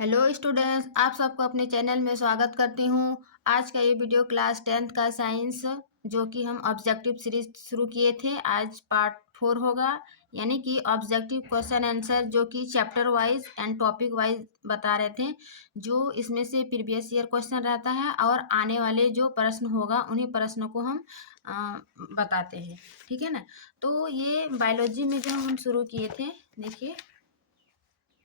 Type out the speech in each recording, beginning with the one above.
Hello students, आप सबको अपने चैनल में स्वागत करती हूँ। आज का ये वीडियो क्लास 10th का साइंस जो कि हम ऑब्जेक्टिव सीरीज शुरू किए थे, आज पार्ट 4 होगा। यानी कि ऑब्जेक्टिव क्वेश्चन आंसर जो कि chapter wise and topic wise बता रहे थे। जो इसमें से प्रीवियस ईयर क्वेश्चन रहता है और आने वाले जो प्रश्न होगा उन्हीं प्रश्नों को हम बताते हैं। ठीक है ना। तो ये बायोलॉजी में जो हम शुरू किए थे, देखिए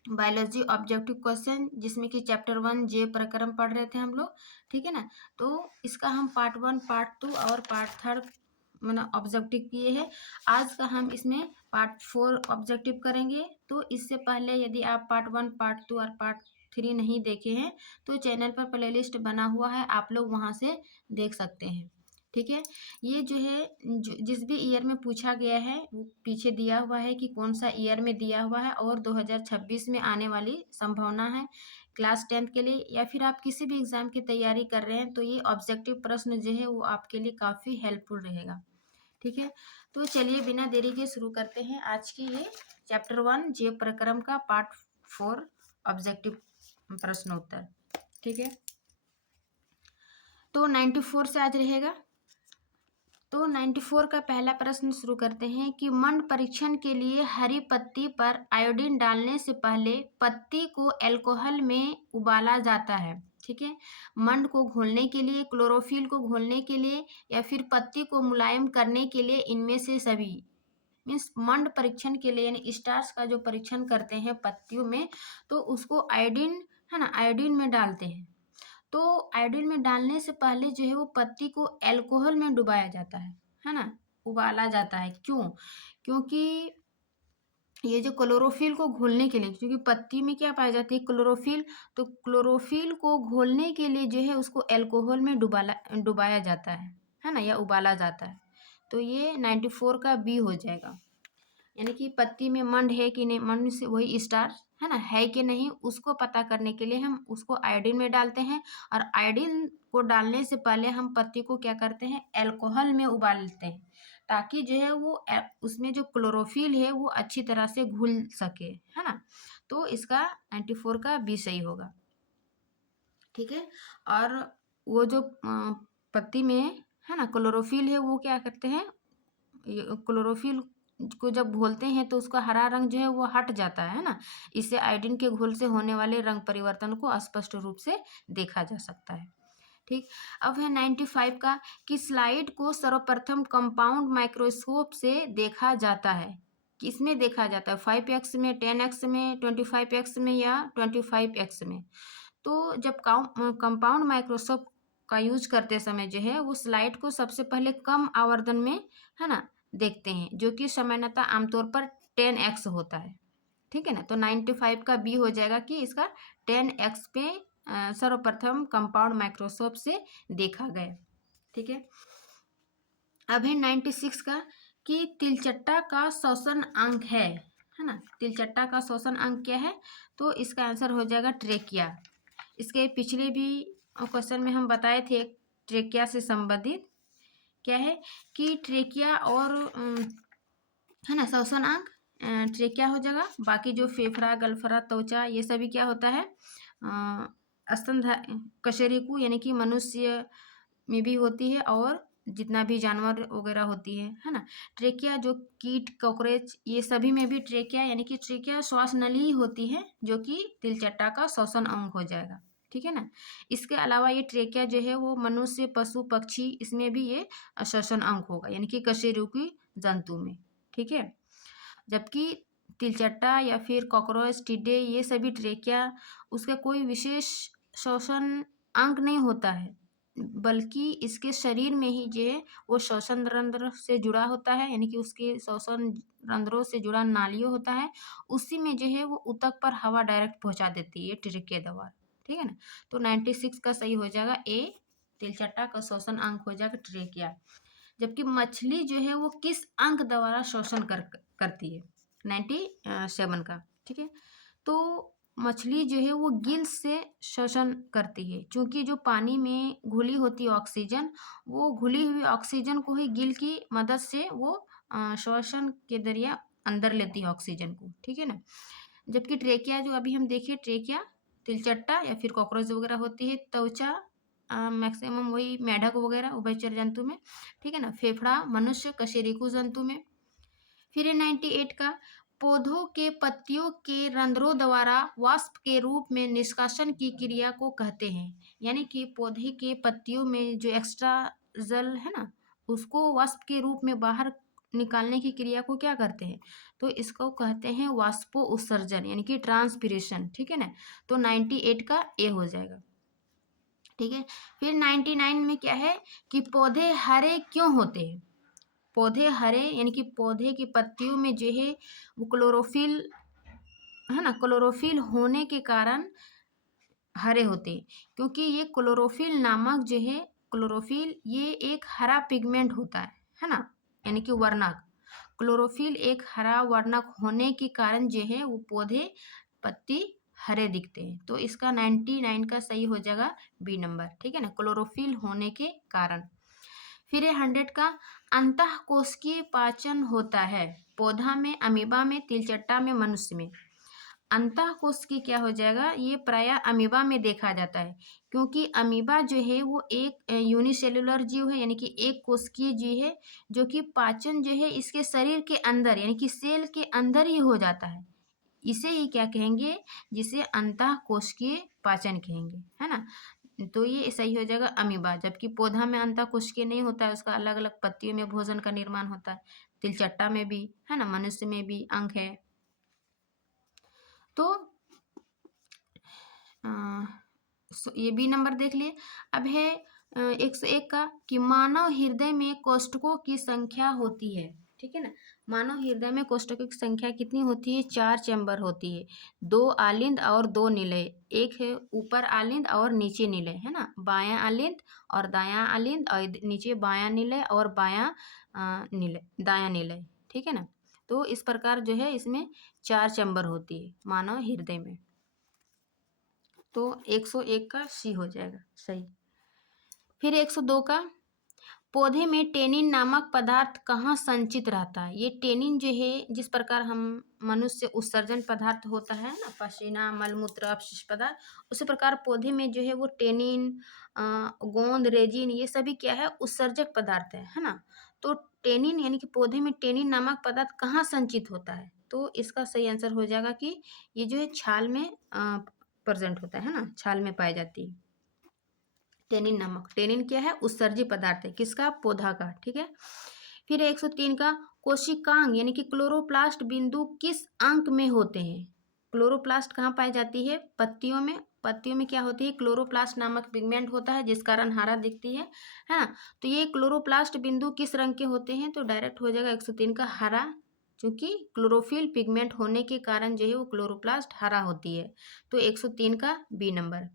बायोलॉजी ऑब्जेक्टिव क्वेश्चन, जिसमें कि चैप्टर 1 जे प्रक्रम पढ़ रहे थे हम लोग। ठीक है ना। तो इसका हम पार्ट 1, पार्ट 2 और पार्ट 3 मतलब ऑब्जेक्टिव किए हैं। आज का हम इसमें पार्ट 4 ऑब्जेक्टिव करेंगे। तो इससे पहले यदि आप पार्ट 1, पार्ट 2 और पार्ट 3 नहीं देखे हैं तो चैनल पर प्लेलिस्ट बना हुआ है, आप लोग वहाँ से देख सकते हैं। ठीक है। ये जो है जिस भी ईयर में पूछा गया है वो पीछे दिया हुआ है कि कौन सा ईयर में दिया हुआ है और 2026 में आने वाली संभावना है क्लास 10th के लिए, या फिर आप किसी भी एग्जाम की तैयारी कर रहे हैं तो ये ऑब्जेक्टिव प्रश्न जो है वो आपके लिए काफ़ी हेल्पफुल रहेगा। ठीक है। तो चलिए बिना देरी के शुरू करते हैं आज की ये चैप्टर 1 जे प्रक्रम का पार्ट 4 ऑब्जेक्टिव प्रश्नोत्तर। ठीक है। तो 94 से आज रहेगा। तो 94 का पहला प्रश्न शुरू करते हैं कि मंड परीक्षण के लिए हरी पत्ती पर आयोडीन डालने से पहले पत्ती को अल्कोहल में उबाला जाता है। ठीक है। मंड को घोलने के लिए, क्लोरोफिल को घोलने के लिए, या फिर पत्ती को मुलायम करने के लिए, इनमें से सभी। मीन्स मंड परीक्षण के लिए यानी स्टार्च का जो परीक्षण करते हैं पत्तियों में, तो उसको आयोडीन है ना, आयोडीन में डालते हैं। तो आयोडीन में डालने से पहले जो है वो पत्ती को अल्कोहल में डुबाया जाता है ना, उबाला जाता है। क्यों? क्योंकि ये जो क्लोरोफिल को घोलने के लिए, क्योंकि पत्ती में क्या पाई जाती है, क्लोरोफिल। तो क्लोरोफिल को घोलने के लिए जो है उसको अल्कोहल में डुबाया जाता है ना, या उबाला जाता है। तो ये 94 का बी हो जाएगा। यानी कि पत्ती में मंड है कि नहीं, मंड से वही स्टार है ना, है कि नहीं, उसको पता करने के लिए हम उसको आयोडीन में डालते हैं। और आयोडीन को डालने से पहले हम पत्ती को क्या करते हैं, अल्कोहल में उबालते हैं, ताकि जो है वो उसमें जो क्लोरोफिल है वो अच्छी तरह से घुल सके, है ना। तो इसका 94 का बी सही होगा। ठीक है। और वो जो पत्ती में है ना क्लोरोफिल है, वो क्या करते हैं, क्लोरोफिल को जब घोलते हैं तो उसका हरा रंग जो है वो हट जाता है ना। इससे आयोडीन के घोल से होने वाले रंग परिवर्तन को स्पष्ट रूप से देखा जा सकता है। ठीक। अब है 95 का कि स्लाइड को सर्वप्रथम कंपाउंड माइक्रोस्कोप से देखा जाता है। किसमें देखा जाता है, 5x में, 10x में, 25x में, या 25x में। तो जब कंपाउंड माइक्रोस्कोप का यूज करते समय जो है वो स्लाइड को सबसे पहले कम आवर्धन में है ना देखते हैं, जो कि सामान्यतः आमतौर पर 10x होता है। ठीक है ना। तो 95 का बी हो जाएगा कि इसका 10x पे सर्वप्रथम कंपाउंड माइक्रोस्कोप से देखा गया। ठीक है। अब है 96 का कि तिलचट्टा का श्वसन अंग है ना। तिलचट्टा का श्वसन अंग क्या है, तो इसका आंसर हो जाएगा ट्रेकिया। इसके पिछले भी क्वेश्चन में हम बताए थे ट्रेकिया से संबंधित क्या है कि ट्रेकिया और है ना श्वसन अंग ट्रेकिया हो जाएगा। बाकी जो फेफड़ा, गलफरा, त्वचा, ये सभी क्या होता है, स्तनधा कशेरुकी यानी कि मनुष्य में भी होती है और जितना भी जानवर वगैरह होती है ना। ट्रेकिया जो कीट, कॉकरोच, ये सभी में भी ट्रेकिया यानी कि ट्रेकिया श्वास नली होती है, जो कि तिलचट्टा का श्वसन अंग हो जाएगा। ठीक है ना। इसके अलावा ये ट्रेकिया जो है वो मनुष्य, पशु, पक्षी, इसमें भी ये श्वसन अंग होगा, यानी कि कशेरुकी जंतु में। ठीक है। जबकि तिलचट्टा या फिर कॉकरोच, टिड्डे, ये सभी ट्रेकिया उसका कोई विशेष श्वसन अंग नहीं होता है, बल्कि इसके शरीर में ही जो है वो श्वसन रंध्र से जुड़ा होता है, यानी कि उसके श्वसन रंध्रों से जुड़ा नालियों होता है, उसी में जो है वो ऊतक पर हवा डायरेक्ट पहुंचा देती है ट्रेकिया द्वारा। ठीक है ना। तो 96 का सही हो जाएगा ए, तिलचट्टा का श्वसन अंग हो जाएगा ट्रेकिया। जबकि मछली जो है वो किस अंग द्वारा श्वसन करती है, 97 का। ठीक है। तो मछली जो है वो गिल्स से श्वसन करती है, क्योंकि जो पानी में घुली होती है ऑक्सीजन, वो घुली हुई ऑक्सीजन को ही गिल की मदद से वो श्वसन के जरिए अंदर लेती है ऑक्सीजन को। ठीक है ना। जबकि ट्रेकिया जो अभी हम देखे, ट्रेकिया तिलचट्टा या फिर कॉकरोच वगैरह होती है। त्वचा मैक्सिमम वही मेढक वगैरह उभयचर जंतु में, ठीक है ना। फेफड़ा मनुष्य कशेरुकी जंतु में। फिर 98 का पौधों के पत्तियों के रंध्रों द्वारा वाष्प के रूप में निष्कासन की क्रिया को कहते हैं। यानी कि पौधे के पत्तियों में जो एक्स्ट्रा जल है ना, उसको वाष्प के रूप में बाहर निकालने की क्रिया को क्या करते हैं, तो इसको कहते हैं वाष्पो उत्सर्जन, यानी कि ट्रांसपिरेशन, ठीक है ना। तो 98 का ए हो जाएगा, ठीक है। फिर 99 में क्या है कि पौधे हरे क्यों होते हैं। पौधे हरे यानी कि पौधे की पत्तियों में जो है वो क्लोरोफिल है ना, क्लोरोफिल होने के कारण हरे होते हैं। क्योंकि ये क्लोरोफिल नामक जो है, क्लोरोफिल ये एक हरा पिगमेंट होता है ना, यानी कि वर्णक। क्लोरोफिल एक हरा वर्णक होने के कारण जो है वो पौधे पत्ती हरे दिखते हैं। तो इसका 99 का सही हो जाएगा बी नंबर, ठीक है ना, क्लोरोफिल होने के कारण। फिर 100 का अंतःकोशिकीय पाचन होता है पौधा में, अमीबा में, तिलचट्टा में, मनुष्य में। अंतःकोशिकीय क्या हो जाएगा, ये प्रायः अमीबा में देखा जाता है। क्योंकि अमीबा जो है वो एक यूनिसेलुलर जीव है, यानी कि एक कोशिकीय जीव है, जो कि पाचन जो है इसके शरीर के अंदर यानी कि सेल के अंदर ही हो जाता है। इसे ही क्या कहेंगे, जिसे अंतःकोशिकीय पाचन कहेंगे, है ना। तो ये सही हो जाएगा अमीबा। जबकि पौधा में अंतःकोशिकीय नहीं होता है, उसका अलग अलग पत्तियों में भोजन का निर्माण होता है। तिलचट्टा में भी है ना, मनुष्य में भी अंग है। तो ये बी नंबर देख लिए। अब है 101 का कि मानव हृदय में कोष्ठकों की संख्या होती है, ठीक है ना। मानव हृदय में कोष्ठकों की संख्या कितनी होती है, 4 चैम्बर होती है, 2 आलिंद और 2 निलय। एक है ऊपर आलिंद और नीचे निलय, है ना, बायां आलिंद और दायां आलिंद और नीचे बायां निलय और बायां निलय, दायां निलय, ठीक है ना। तो इस प्रकार जो है इसमें 4 चैम्बर होती है मानव हृदय में। तो 101 का सी हो जाएगा सही। फिर 102 का पौधे में टेनिन नामक पदार्थ कहाँ संचित रहता है। ये टेनिन जो है, जिस प्रकार हम मनुष्य उत्सर्जन पदार्थ होता है ना, पसीना, मलमूत्र, अपशिष्ट पदार्थ, उसी प्रकार पौधे में जो है वो टेनिन, गोंद, रेजिन, ये सभी क्या है, उत्सर्जक पदार्थ है ना। तो टेनिन यानी कि पौधे में टेनिन नामक पदार्थ कहाँ संचित होता है, तो इसका सही आंसर हो जाएगा कि ये जो है छाल में प्रेजेंट होता है ना, छाल में पाई जाती है टेनिन नामक। टेनिन क्या है, उत्सर्जी पदार्थ है, किसका, पौधा का, ठीक है। फिर 103 का कोशिकांग यानी कि क्लोरोप्लास्ट बिंदु किस अंक में होते हैं। क्लोरोप्लास्ट कहाँ पाई जाती है, पत्तियों में। पत्तियों में क्या होती है, क्लोरोप्लास्ट नामक पिगमेंट होता है, जिस कारण हरा दिखती है ना। तो ये क्लोरोप्लास्ट बिंदु किस रंग के होते हैं, तो डायरेक्ट हो जाएगा 103 का हरा, क्योंकि क्लोरोफिल पिगमेंट होने के कारण जो है वो क्लोरोप्लास्ट हरा होती है। तो 103 का बी नंबर।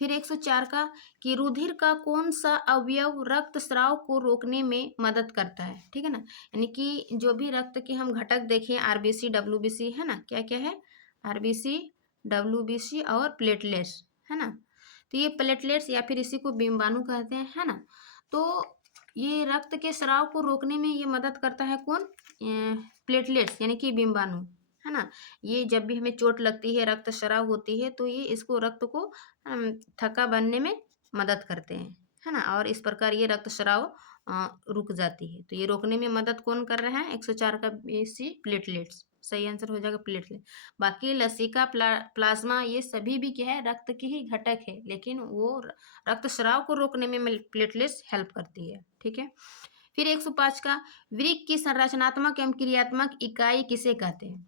फिर 104 का कि रुधिर का कौन सा अवयव रक्तस्राव को रोकने में मदद करता है, ठीक है ना। यानी कि जो भी रक्त के हम घटक देखें, आरबीसी, डब्ल्यूबीसी, है ना, क्या क्या है, आरबीसी, डब्ल्यूबीसी और प्लेटलेट्स, है ना। तो ये प्लेटलेट्स या फिर इसी को बिम्बाणु कहते हैं, है ना। तो ये रक्त के स्राव को रोकने में ये मदद करता है कौन, प्लेटलेट्स यानी कि बिम्बाणु, है ना। ये जब भी हमें चोट लगती है, रक्त स्राव होती है, तो ये इसको रक्त को थक्का बनने में मदद करते हैं, है ना। और इस प्रकार ये रक्त स्राव रुक जाती है। तो ये रोकने में मदद कौन कर रहा है, 104 का सी, प्लेटलेट्स, सही आंसर हो जाएगा प्लेटलेट। बाकी लसिका, प्लाज्मा, ये सभी भी क्या है, रक्त के ही घटक है, लेकिन वो रक्त स्राव को रोकने में प्लेटलेट्स हेल्प करती है, ठीक है। फिर 105 का वृक्क की संरचनात्मक एवं क्रियात्मक इकाई किसे कहते हैं।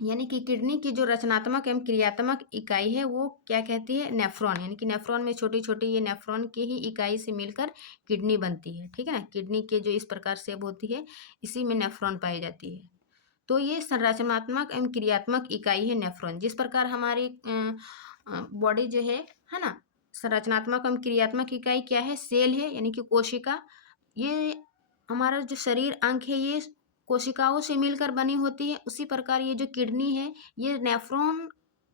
यानी कि किडनी की जो रचनात्मक एवं क्रियात्मक इकाई है वो क्या कहती है, नेफ्रॉन। यानी कि नेफ्रॉन में छोटी छोटी ये नेफ्रॉन की ही इकाई से मिलकर किडनी बनती है, ठीक है ना। किडनी के जो इस प्रकार शेप होती है, इसी में नेफ्रॉन पाई जाती है। तो ये संरचनात्मक एवं क्रियात्मक इकाई है नेफ्रॉन। जिस प्रकार हमारी बॉडी जो है ना, संरचनात्मक एवं क्रियात्मक इकाई क्या है, सेल है, यानी कि कोशिका। ये हमारा जो शरीर अंग है ये कोशिकाओं से मिलकर बनी होती है। उसी प्रकार ये जो किडनी है ये नेफ्रॉन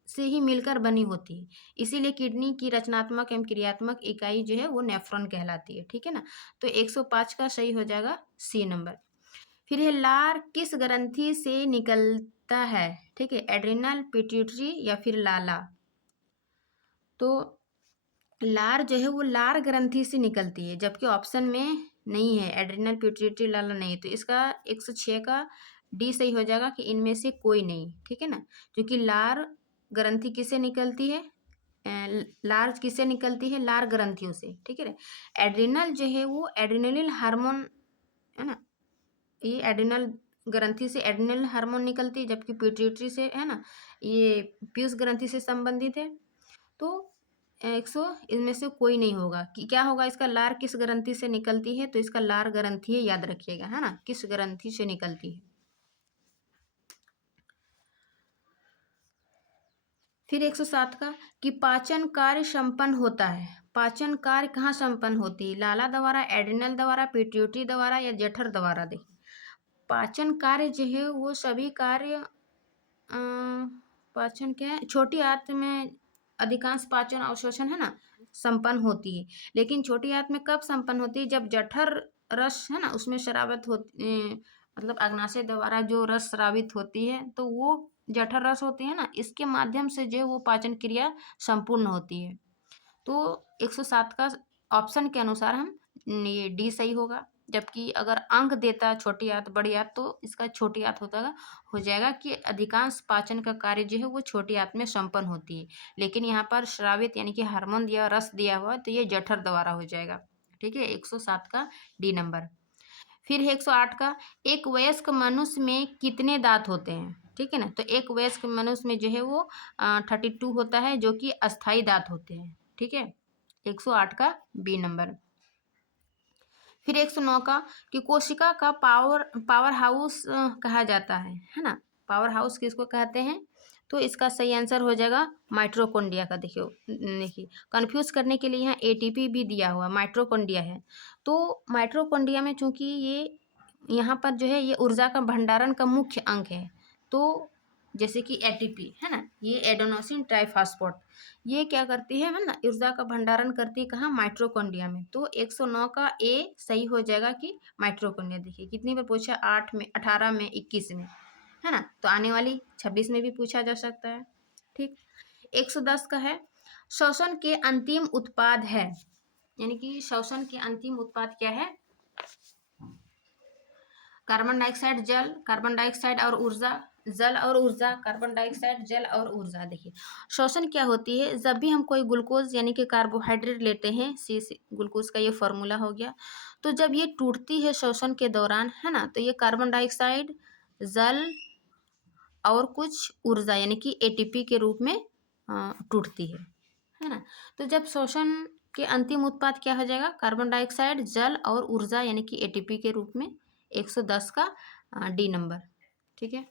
से ही मिलकर बनी होती है। इसीलिए किडनी की रचनात्मक एवं क्रियात्मक इकाई जो है वो नेफ्रॉन कहलाती है, ठीक है ना। तो 105 का सही हो जाएगा सी नंबर। फिर है लार किस ग्रंथि से निकलता है, ठीक है, एड्रिनल, पिट्यूटरी या फिर लाला। तो लार जो है वो लार ग्रंथि से निकलती है, जबकि ऑप्शन में नहीं है एड्रिनल पिट्यूटरी लाला नहीं, तो इसका 106 का डी सही हो जाएगा कि इनमें से कोई नहीं। ठीक है ना, क्योंकि लार ग्रंथि किससे निकलती है, लार किससे निकलती है, लार ग्रंथियों से। ठीक है ना, एड्रिनल जो है वो एड्रिनलिन हार्मोन है ना, ये एड्रिनल ग्रंथि से एड्रिनल हार्मोन निकलती है, जबकि पिट्यूटरी से है ना ये पीयूष ग्रंथि से संबंधित है। तो 100 इनमें से कोई नहीं होगा कि क्या होगा इसका, लार किस ग्रंथि से निकलती है, तो इसका लार ग्रंथि है, याद रखिएगा है ना, किस ग्रंथि से निकलती है। फिर 107 का कि पाचन कार्य संपन्न होता है, पाचन कार्य कहाँ संपन्न होती है, लाला द्वारा, एड्रिनल द्वारा, पिट्यूटरी द्वारा या जठर द्वारा। देखिए पाचन कार्य जो है वो सभी कार्य पाचन क्या है, छोटी आंत में अधिकांश पाचन अवशोषण है ना संपन्न होती है, लेकिन छोटी आंत में कब संपन्न होती है, जब जठर रस है ना उसमें शराबत होती, मतलब अग्नाशय द्वारा जो रस स्रावित होती है, तो वो जठर रस होती है ना, इसके माध्यम से जो वो पाचन क्रिया संपूर्ण होती है। तो 107 का ऑप्शन के अनुसार हम ये डी सही होगा, जबकि अगर अंक देता छोटी आंत बड़ी आंत तो इसका छोटी आंत होता हो जाएगा कि अधिकांश पाचन का कार्य जो है वो छोटी आंत में संपन्न होती है, लेकिन यहाँ पर श्रावित यानी कि हार्मोन दिया रस दिया हुआ तो ये जठर द्वारा हो जाएगा। ठीक है, 107 का डी नंबर। फिर है 108 का, एक वयस्क मनुष्य में कितने दांत होते हैं। ठीक है ना, तो एक वयस्क मनुष्य में जो है वो 32 होता है, जो कि अस्थाई दांत होते हैं। ठीक है, 108 का बी नंबर। फिर 109 का कि कोशिका का पावर हाउस कहा जाता है ना, पावर हाउस किसको कहते हैं, तो इसका सही आंसर हो जाएगा माइट्रोकोन्ड्रिया का। देखिए कंफ्यूज करने के लिए यहाँ एटीपी भी दिया हुआ माइट्रोकोन्ड्रिया है, तो माइट्रोकोन्ड्रिया में चूंकि ये यहाँ पर जो है ये ऊर्जा का भंडारण का मुख्य अंग है, तो जैसे कि एटीपी है ना, ये एडेनोसिन ट्राइफॉस्फेट ये क्या करती है ना, ऊर्जा का भंडारण करती है कहाँ, माइट्रोकोन्ड्रिया में। तो 109 का ए सही हो जाएगा कि माइट्रोकोन्ड्रिया। देखिए कितनी बार पूछा, 8 में, 18 में, 21 में है ना, तो आने वाली 26 में भी पूछा जा सकता है। ठीक, 110 का है, श्वसन के अंतिम उत्पाद है, यानी कि श्वसन के अंतिम उत्पाद क्या है, कार्बन डाइऑक्साइड, जल, कार्बन डाइऑक्साइड और ऊर्जा, जल और ऊर्जा, कार्बन डाइऑक्साइड, जल और ऊर्जा। देखिए श्वसन क्या होती है, जब भी हम कोई ग्लूकोज यानी कि कार्बोहाइड्रेट लेते हैं, सी ग्लूकोज का ये फॉर्मूला हो गया, तो जब ये टूटती है श्वसन के दौरान है ना, तो ये कार्बन डाइऑक्साइड, जल और कुछ ऊर्जा यानी कि एटीपी के रूप में टूटती है ना। तो जब श्वसन के अंतिम उत्पाद क्या हो जाएगा, कार्बन डाइऑक्साइड, जल और ऊर्जा यानी कि एटीपी के रूप में। 110 का डी नंबर। ठीक है,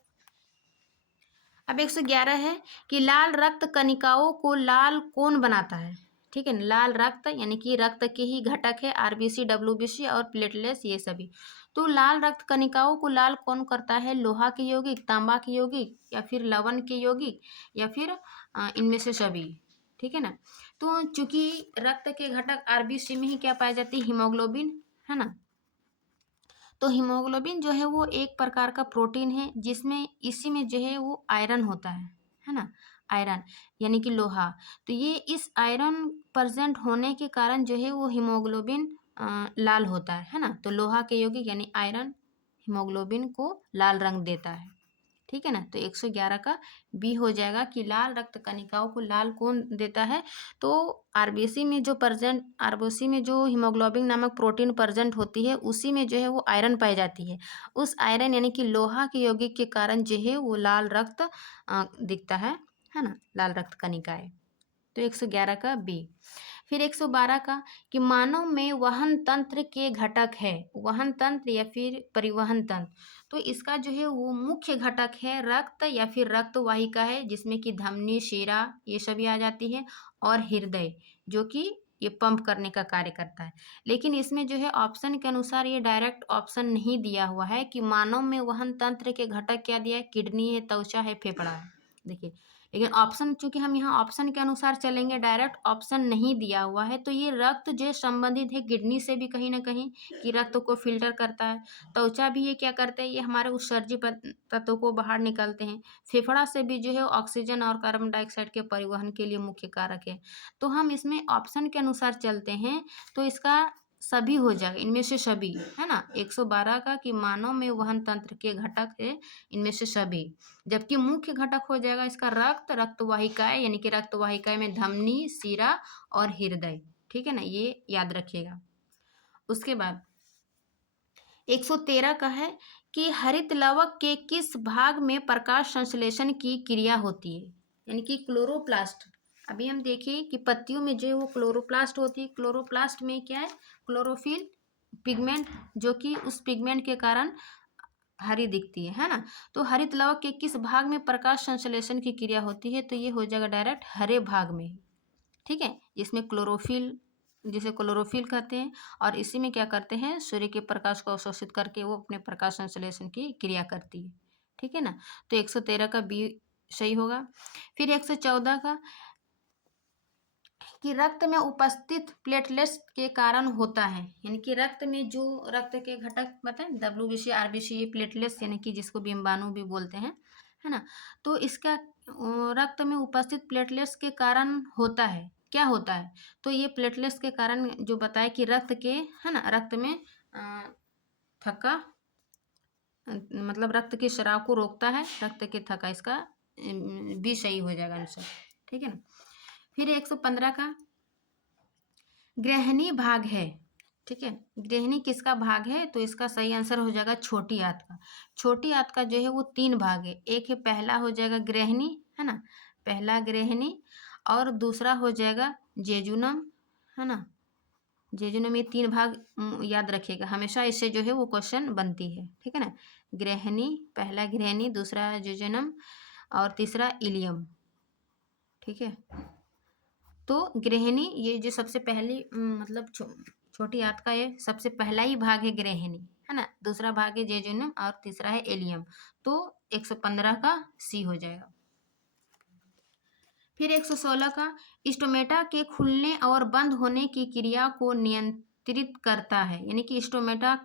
अब 111 है कि लाल रक्त कणिकाओं को लाल कौन बनाता है। ठीक है ना, लाल रक्त यानी कि रक्त के ही घटक है, आरबीसी, डब्ल्यूबीसी और प्लेटलेट्स ये सभी। तो लाल रक्त कणिकाओं को लाल कौन करता है, लोहा के यौगिक, तांबा के यौगिक या फिर लवण के यौगिक या फिर इनमें से सभी। ठीक है ना, तो चूंकि रक्त के घटक आरबीसी में ही क्या पाई जाती है, हीमोग्लोबिन है ना, तो हीमोग्लोबिन जो है वो एक प्रकार का प्रोटीन है, जिसमें इसी में जो है वो आयरन होता है ना, आयरन यानी कि लोहा। तो ये इस आयरन प्रेजेंट होने के कारण जो है वो हीमोग्लोबिन लाल होता है ना, तो लोहा के यौगिक यानी आयरन हीमोग्लोबिन को लाल रंग देता है। ठीक है ना, तो 111 का बी हो जाएगा कि लाल रक्त कणिकाओं को लाल कौन देता है, तो आरबीसी में जो प्रेजेंट, आरबीसी में जो हीमोग्लोबिन नामक प्रोटीन प्रेजेंट होती है उसी में जो है वो आयरन पाई जाती है, उस आयरन यानी कि लोहा के यौगिक के कारण जो है वो लाल रक्त दिखता है ना, लाल रक्त कणिकाएं। तो 111 का बी। फिर 112 का कि मानव में वहन तंत्र के घटक है, वहन तंत्र या फिर परिवहन तंत्र, तो इसका जो है वो मुख्य घटक है रक्त या फिर रक्त वाहिका है, जिसमें कि धमनी, शिरा ये सभी आ जाती है, और हृदय जो कि ये पंप करने का कार्य करता है। लेकिन इसमें जो है ऑप्शन के अनुसार ये डायरेक्ट ऑप्शन नहीं दिया हुआ है कि मानव में वहन तंत्र के घटक क्या दिया है, किडनी है, त्वचा है, फेफड़ा है। देखिए लेकिन ऑप्शन, चूंकि हम यहाँ ऑप्शन के अनुसार चलेंगे, डायरेक्ट ऑप्शन नहीं दिया हुआ है, तो ये रक्त जो संबंधित है किडनी से भी कहीं ना कहीं, कि रक्त को फिल्टर करता है। त्वचा भी ये क्या करते हैं, ये हमारे उत्सर्जी तत्वों को बाहर निकालते हैं। फेफड़ा से भी जो है ऑक्सीजन और कार्बन डाइऑक्साइड के परिवहन के लिए मुख्य कारक है। तो हम इसमें ऑप्शन के अनुसार चलते हैं तो इसका सभी हो जाएगा, इनमें से सभी, है ना। 112 का कि मानव में वहन तंत्र के घटक है इनमें से सभी, जबकि मुख्य घटक हो जाएगा इसका रक्त वाहिकाएं, यानी कि रक्त वाहिकाएं में धमनी, शिरा और हृदय। ठीक है ना, ये याद रखिएगा। उसके बाद 113 का है कि हरित लवक के किस भाग में प्रकाश संश्लेषण की क्रिया होती है, यानी कि क्लोरोप्लास्ट। अभी हम देखें कि पत्तियों में जो है वो क्लोरोप्लास्ट होती है। क्लोरोप्लास्ट में क्या है, क्लोरोफिल पिगमेंट, जो कि उस पिगमेंट के कारण हरी दिखती है ना। तो हरित लवक के किस भाग में प्रकाश संश्लेषण की क्रिया होती है, तो ये हो जाएगा डायरेक्ट हरे भाग में। ठीक है, जिसमें क्लोरोफिल, जिसे क्लोरोफिल कहते हैं, और इसी में क्या करते हैं, सूर्य के प्रकाश को अवशोषित करके वो अपने प्रकाश संश्लेषण की क्रिया करती है। ठीक है ना, तो 113 का बी सही होगा। फिर 114 का कि रक्त में उपस्थित प्लेटलेट्स के कारण होता है, यानी कि रक्त में जो रक्त के घटक बताएं, WBC, RBC, प्लेटलेट्स, यानी कि जिसको बिम्बाणु भी बोलते हैं, है ना। तो इसका रक्त में उपस्थित प्लेटलेट्स के कारण होता है, क्या होता है, तो ये प्लेटलेट्स के कारण जो बताया कि रक्त के, है ना, रक्त में थक्का, मतलब रक्त के शराब को रोकता है, रक्त के थक्का, इसका भी सही हो जाएगा आंसर। ठीक है ना। फिर 115 का ग्रहणी भाग है। ठीक है, ग्रहणी किसका भाग है, तो इसका सही आंसर हो जाएगा छोटी आंत का। छोटी आंत का जो है वो 3 भाग है। एक है, पहला हो जाएगा ग्रहणी, है ना, पहला ग्रहणी, और दूसरा हो जाएगा जेजुनम, है ना। जेजुनम, ये 3 भाग याद रखिएगा हमेशा, इससे जो है वो क्वेश्चन बनती है। ठीक है ना, ग्रहणी, पहला ग्रहणी, दूसरा जेजुनम और तीसरा इलियम। ठीक है, तो गृहिणी ये जो सबसे पहली मतलब छोटी आंत का ये सबसे पहला ही भाग है गृहिणी, है ना। दूसरा भाग है जेजुनम और तीसरा है एलियम। तो 115 का सी हो जाएगा। फिर 116 का स्टोमेटा के खुलने और बंद होने की क्रिया को नियंत्रित करता है, यानी कि स्टोमेटा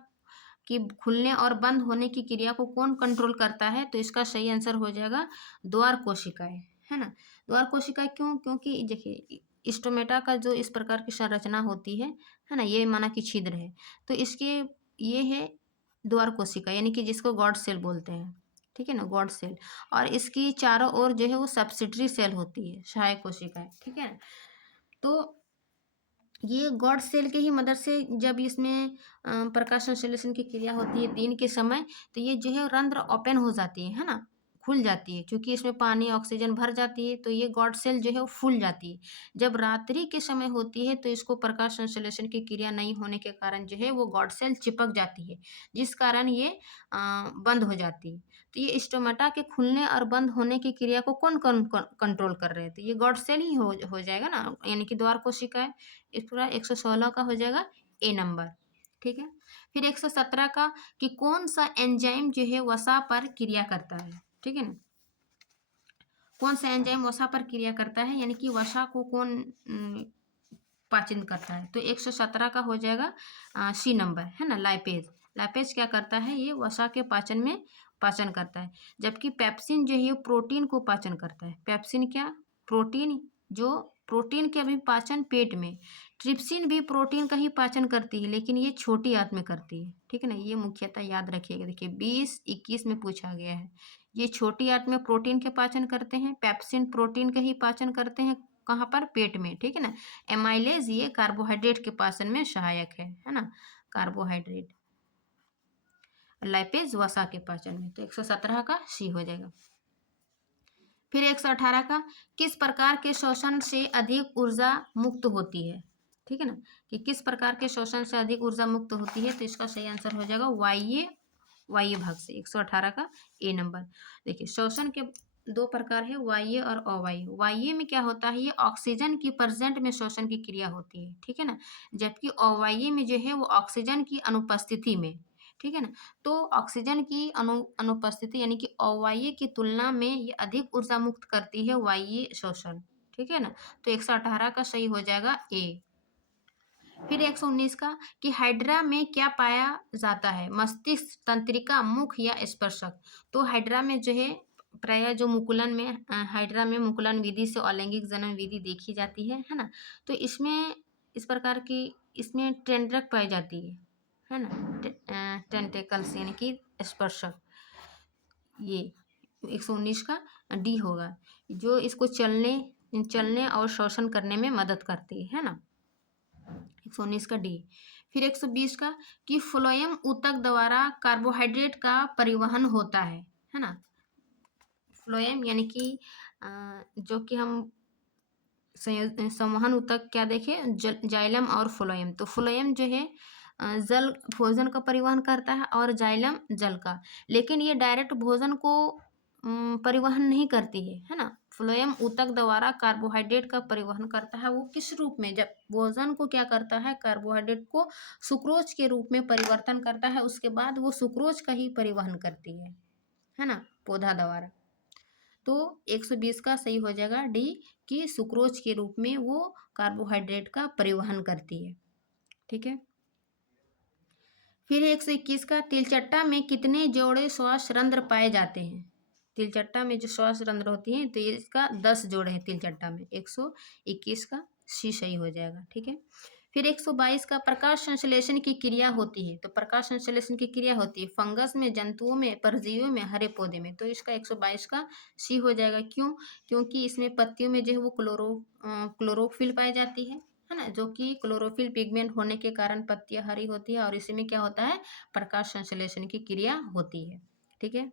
कि खुलने और बंद होने की क्रिया को कौन कंट्रोल करता है, तो इसका सही आंसर हो जाएगा द्वार कोशिकाएं, है ना। द्वार कोशिकाएं क्यों, क्योंकि देखिए स्टोमेटा का जो इस प्रकार की संरचना होती है ना, ये माना कि छिद्र है, तो इसके ये है द्वार कोशिका, यानी कि जिसको गॉड सेल बोलते हैं। ठीक है ना, गॉड सेल, और इसकी चारों ओर जो है वो सब्सिडरी सेल होती है, सहायक कोशिकाएं। ठीक है, तो ये गॉड सेल के ही मदद से जब इसमें प्रकाश संश्लेषण की क्रिया होती है दिन के समय, तो ये जो है रंध्र ओपन हो जाती है ना, खुल जाती है, क्योंकि इसमें पानी ऑक्सीजन भर जाती है, तो ये गॉड सेल जो है वो फूल जाती है। जब रात्रि के समय होती है तो इसको प्रकाश संश्लेषण की क्रिया नहीं होने के कारण जो है वो गॉड सेल चिपक जाती है, जिस कारण ये बंद हो जाती है। तो ये स्टोमेटा के खुलने और बंद होने की क्रिया को कौन कंट्रोल कर रहे हैं, तो ये गॉड सेल ही हो जाएगा ना, यानी कि द्वार कोशिका। इस पूरा 116 का हो जाएगा ए नंबर। ठीक है, फिर 117 का कि कौन सा एंजाइम जो है वसा पर क्रिया करता है। ठीक है ना, कौन सा एंजाइम वसा पर क्रिया करता है, यानी कि वसा को कौन पाचन करता है, तो 117 का हो जाएगा सी नंबर, है ना, लाइपेज। लाइपेज क्या करता है, ये वसा के पाचन में पाचन करता है, जबकि पेप्सिन जो है प्रोटीन को पाचन करता है। पेप्सिन क्या, प्रोटीन, जो प्रोटीन के अभी पाचन पेट में। ट्रिप्सिन भी प्रोटीन का ही पाचन करती है, लेकिन ये छोटी आंत में करती है। ठीक है ना, ये मुख्यतः याद रखिएगा, देखिए 20-21 में पूछा गया है। ये छोटी आंत में प्रोटीन के पाचन करते हैं, पेप्सिन प्रोटीन का ही पाचन करते हैं, कहाँ पर, पेट में। ठीक है ना, एमाइलेज ये कार्बोहाइड्रेट के पाचन में सहायक है ना, कार्बोहाइड्रेट। लाइपेज वसा के पाचन में, तो 117 का सी हो जाएगा। फिर 118 का किस प्रकार के शोषण से अधिक ऊर्जा मुक्त होती है। ठीक है ना, कि किस प्रकार के शोषण से अधिक ऊर्जा मुक्त होती है, तो इसका सही आंसर हो जाएगा वाह्य भाग से, 118 का ए नंबर। देखिए शोषण के 2 प्रकार है, वाह्य और अवाह्य। वाह्य में क्या होता है, ये ऑक्सीजन की प्रेजेंट में शोषण की क्रिया होती है। ठीक है ना, जबकि अवाह्य में जो है वो ऑक्सीजन की अनुपस्थिति में। ठीक है ना। तो ऑक्सीजन की अनुपस्थिति यानी कि अवायवीय की तुलना में ये अधिक ऊर्जा मुक्त करती है वायवीय श्वसन, ठीक है ना। तो 118 का सही हो जाएगा ए। फिर 119 का कि हाइड्रा में क्या पाया जाता है, मस्तिष्क, तंत्रिका, मुख या स्पर्शक। तो हाइड्रा में जो है प्रायः जो मुकुलन में हाइड्रा में मुकुलन विधि से अलैंगिक जनन विधि देखी जाती है ना। तो इसमें इस प्रकार की इसमें टेंड्रक पाई जाती है ना, टेंटेकल्स यानी कि स्पर्शक। ये 119 का डी होगा, जो इसको चलने चलने और श्वसन करने में मदद करती है ना। 119 का डी। फिर 120 का कि फ्लोएम ऊतक द्वारा कार्बोहाइड्रेट का परिवहन होता है ना। फ्लोएम यानी कि जो कि हम संवहन ऊतक क्या देखें, जाइलम और फ्लोएम। तो फ्लोएम जो है जल भोजन का परिवहन करता है और जाइलम जल का, लेकिन ये डायरेक्ट भोजन को परिवहन नहीं करती है ना। फ्लोएम ऊतक द्वारा कार्बोहाइड्रेट का परिवहन करता है। वो किस रूप में, जब भोजन को क्या करता है, कार्बोहाइड्रेट को सुक्रोज के रूप में परिवर्तन करता है, उसके बाद वो सुक्रोज का ही परिवहन करती है ना, पौधा द्वारा। तो 120 का सही हो जाएगा डी, कि सुक्रोज के रूप में वो कार्बोहाइड्रेट का परिवहन करती है, ठीक है। फिर 121 का तिलचट्टा में कितने जोड़े श्वास रंध्र पाए जाते हैं। तिलचट्टा में जो श्वास रंध्र होती हैं तो इसका 10 जोड़े हैं तिलचट्टा में। 121 का सी सही हो जाएगा, ठीक है। फिर 122 का प्रकाश संश्लेषण की क्रिया होती है। तो प्रकाश संश्लेषण की क्रिया होती है फंगस में, जंतुओं में, परजीवियों में, हरे पौधे में। तो इसका 122 का सी हो जाएगा। क्यों? क्योंकि इसमें पत्तियों में जो है वो क्लोरोफिल पाई जाती है ना, जो कि क्लोरोफिल पिगमेंट होने के कारण पत्तियां हरी होती है और इसी में क्या होता है, प्रकाश संश्लेषण की क्रिया होती है, ठीक है।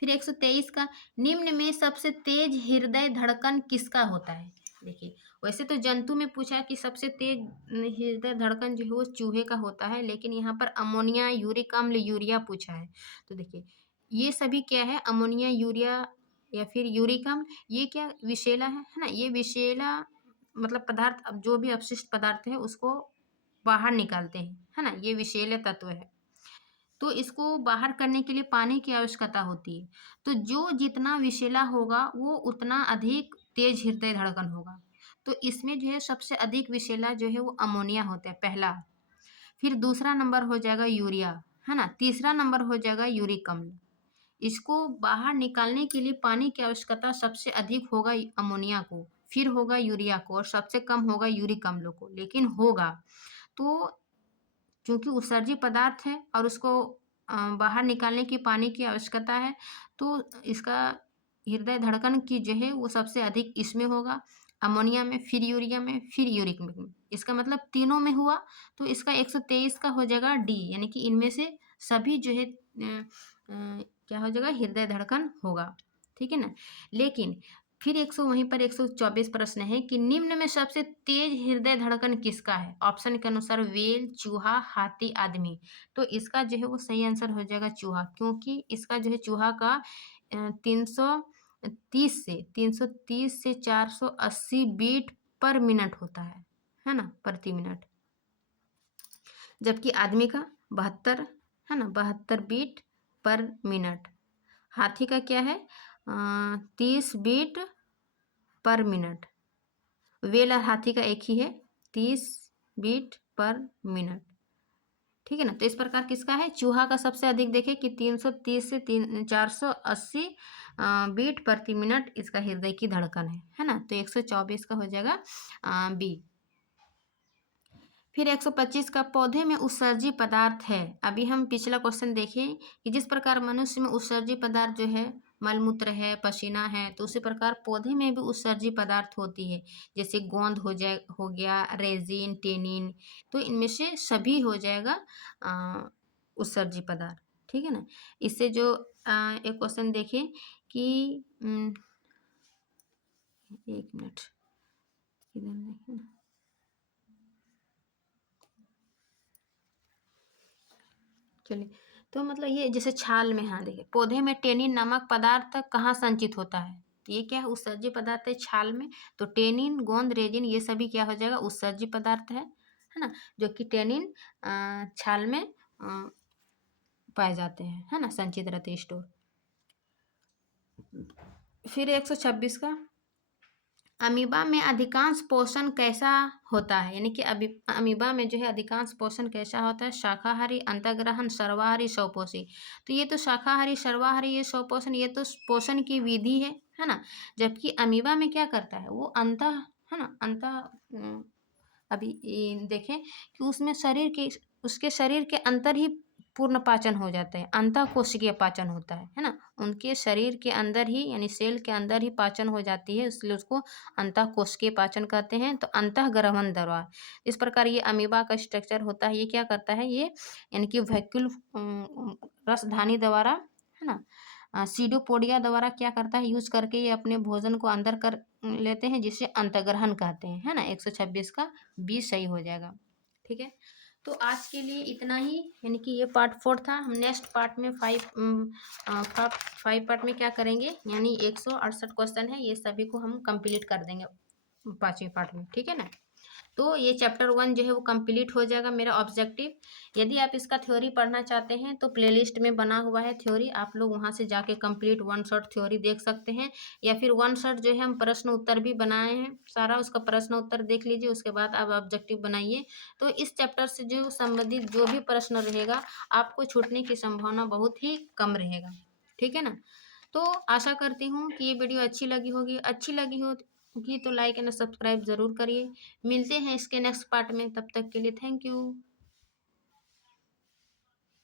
फिर 123 का निम्न में सबसे तेज हृदय धड़कन किसका होता है। देखिए, वैसे तो जंतु में पूछा कि सबसे तेज हृदय धड़कन जो है वो चूहे का होता है, लेकिन यहाँ पर अमोनिया, यूरिक अम्ल, यूरिया पूछा है। तो देखिए ये सभी क्या है, अमोनिया, यूरिया या फिर यूरिक अम्ल, ये क्या विषैला है ना। ये विषैला मतलब पदार्थ, अब जो भी अपशिष्ट पदार्थ है उसको बाहर निकालते हैं, है ना, ये विषैले तत्व है। तो इसको बाहर करने के लिए पानी की आवश्यकता होती है। तो जो जितना विषैला होगा वो उतना अधिक तेज हृदय धड़कन होगा। तो इसमें जो है सबसे अधिक विषैला जो है वो अमोनिया होता है, पहला। फिर दूसरा नंबर हो जाएगा यूरिया, है ना। तीसरा नंबर हो जाएगा यूरिक अम्ल। इसको बाहर निकालने के लिए पानी की आवश्यकता सबसे अधिक होगा अमोनिया को, फिर होगा यूरिया को, और सबसे कम होगा यूरिक अम्ल को, लेकिन होगा। तो चूंकि उत्सर्जी पदार्थ है और उसको बाहर निकालने की पानी की आवश्यकता है, तो इसका हृदय धड़कन की जो है वो सबसे अधिक इसमें होगा, अमोनिया में, फिर यूरिया में, फिर यूरिक में। इसका मतलब तीनों में हुआ। तो इसका 123 का हो जाएगा डी, यानी कि इनमें से सभी जो है क्या हो जाएगा, हृदय धड़कन होगा, ठीक है ना। लेकिन फिर 100 वहीं पर 124 प्रश्न है कि निम्न में सबसे तेज हृदय धड़कन किसका है। ऑप्शन के अनुसार वेल, चूहा, हाथी, आदमी। तो इसका जो है वो सही आंसर हो जाएगा चूहा, क्योंकि इसका जो है चूहा का 330 से 480 बीट पर मिनट होता है ना, प्रति मिनट। जबकि आदमी का 72, है ना, 72 बीट पर मिनट। हाथी का क्या है, 30 बीट पर मिनट। वेल और हाथी का एक ही है, 30 बीट पर मिनट, ठीक है ना। तो इस प्रकार किसका है, चूहा का सबसे अधिक देखें कि 330 से 480 बीट प्रति मिनट इसका हृदय की धड़कन है ना। तो 124 का हो जाएगा बी। फिर 125 का पौधे में उत्सर्जी पदार्थ है। अभी हम पिछला क्वेश्चन देखें कि जिस प्रकार मनुष्य में उत्सर्जी पदार्थ जो है मलमूत्र है, पसीना है, तो उसी प्रकार पौधे में भी उत्सर्जी पदार्थ होती है। जैसे गोंद हो गया, रेजिन, टेनिन। तो इनमें से सभी हो जाएगा उत्सर्जी पदार्थ, ठीक है ना। इससे जो एक क्वेश्चन देखें कि 1 मिनट इधर देखें, चलिए। तो मतलब ये जैसे छाल में, हाँ देखिए, पौधे में टेनिन नामक पदार्थ कहाँ संचित होता है। तो ये क्या है, उत्सर्जी पदार्थ है छाल में। तो टेनिन, गोंद, रेजिन ये सभी क्या हो जाएगा, उत्सर्जी पदार्थ है ना। जो कि टेनिन छाल में पाए जाते हैं, है ना, संचित रहते स्टोर। फिर 126 का, अमीबा में अधिकांश पोषण कैसा होता है, यानी कि अमीबा में जो है अधिकांश पोषण कैसा होता है, शाकाहारी, अंतःग्रहण, सर्वाहारी, स्वपोषी। तो ये तो शाकाहारी, सर्वाहारी, ये स्वपोषण, ये तो पोषण की विधि है ना। जबकि अमीबा में क्या करता है वो अंतः, है ना, अभी देखें कि उसमें उसके शरीर के अंदर ही पूर्ण पाचन हो जाता है, अंतःकोशिकीय पाचन होता है ना। उनके शरीर के अंदर ही यानी सेल के अंदर ही पाचन हो जाती है, इसलिए उसको अंतःकोशिकीय पाचन कहते हैं। तो अंतःग्रहण द्वारा इस प्रकार ये अमीबा का स्ट्रक्चर होता है। ये क्या करता है, ये यानी कि वैक्यूल रसधानी द्वारा, है ना, सीडोपोडिया द्वारा क्या करता है, यूज करके ये अपने भोजन को अंदर कर लेते हैं, जिसे अंतःग्रहण कहते हैं, है ना। 126 का बी सही हो जाएगा। ठीक है, तो आज के लिए इतना ही, यानी कि ये पार्ट 4 था। हम नेक्स्ट पार्ट में 5 पार्ट में क्या करेंगे, यानी 168 क्वेश्चन है, ये सभी को हम कंप्लीट कर देंगे 5वें पार्ट में। ठीक है ना। तो ये चैप्टर 1 जो है वो कंप्लीट हो जाएगा मेरा ऑब्जेक्टिव। यदि आप इसका थ्योरी पढ़ना चाहते हैं तो प्लेलिस्ट में बना हुआ है थ्योरी, आप लोग वहाँ से जाके कंप्लीट 1 शॉट थ्योरी देख सकते हैं, या फिर 1 शॉट जो है हम प्रश्न उत्तर भी बनाए हैं, सारा उसका प्रश्न उत्तर देख लीजिए, उसके बाद आप ऑब्जेक्टिव बनाइए। तो इस चैप्टर से जो संबंधित जो भी प्रश्न रहेगा आपको छूटने की संभावना बहुत ही कम रहेगा। ठीक है ना। तो आशा करती हूँ कि ये वीडियो अच्छी लगी होगी, अच्छी लगी होगी तो लाइक एंड सब्सक्राइब ज़रूर करिए। मिलते हैं इसके नेक्स्ट पार्ट में, तब तक के लिए थैंक यू।